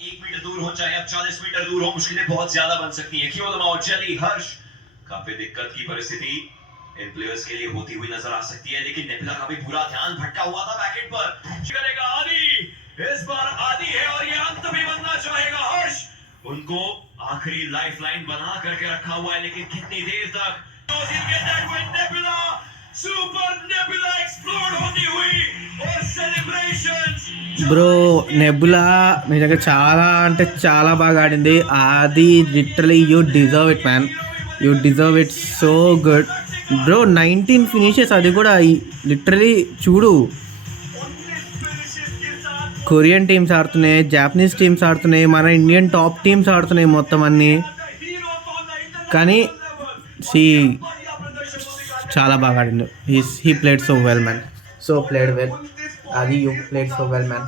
1 metre दूर हो चाहे अब 40 मीटर दूर हो, मुश्किलें बहुत ज्यादा बन सकती हैं। क्यों दमाओ चली हर्ष, काफी दिक्कत की परिस्थिति इन प्लेयर्स के लिए होती हुई नजर आ सकती है, लेकिन नेबुला का भी पूरा ध्यान भटका हुआ था बैकेट पर। करेगा आदि, इस बार आदि है और ये अंत भी बनना चाहेगा हर्ष। उनको आखिरी लाइफलाइन बना करके रखा हुआ है, लेकिन कितनी देर तक। नेबुला, सुपर नेबुला एक्सप्लोड होती हुई और सेलिब्रेशंस। బ్రో నెబులా నిజంగా చాలా అంటే చాలా బాగా ఆడింది. అది literally you deserve it man, you deserve it so good bro. 19 finishes, అది కూడా లిటరలీ చూడు. కొరియన్ టీమ్స్ ఆడుతున్నాయి, జాపనీస్ టీమ్స్ ఆడుతున్నాయి, మన ఇండియన్ టాప్ టీమ్స్ ఆడుతున్నాయి మొత్తం అన్నీ. కానీ చాలా బాగా ఆడిండు. He played so well man, so played well. అది you played so well man.